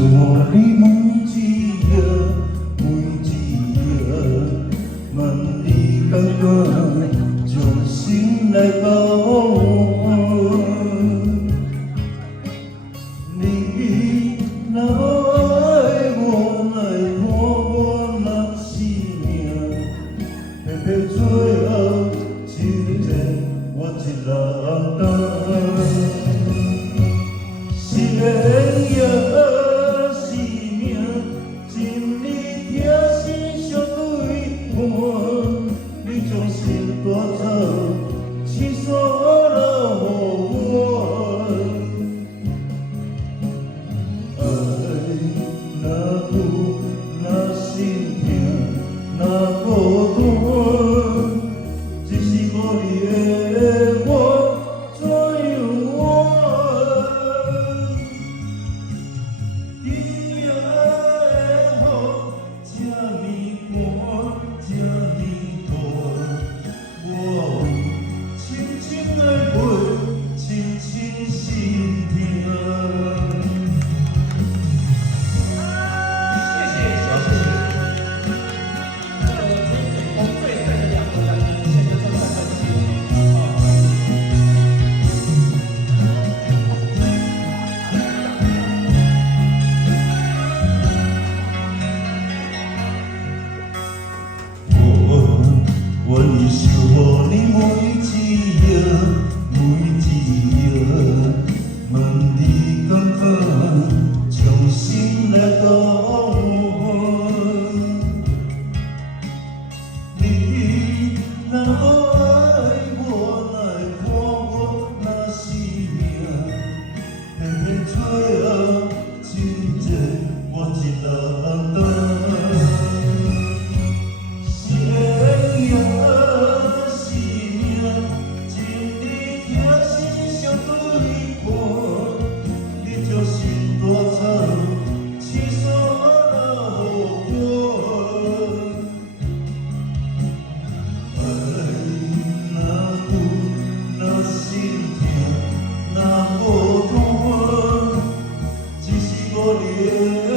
我你每一夜，每一夜，问你感觉将心来交换。你若爱我，来看我若是命，偏偏最后只剩我一人担。是缘也是命，真理听是相对看，你将心大草刺锁了予我。爱若有若心痛，若孤单，只是无你的我怎样活？天涯的雨这么寒，这么大，我深深的陪，深深心痛。我已守护你每一夜，每一夜，问你感觉将心来交换。你若爱我，来看我若是命，偏偏最后只剩我一人担。心痛，那孤单，只是无你的。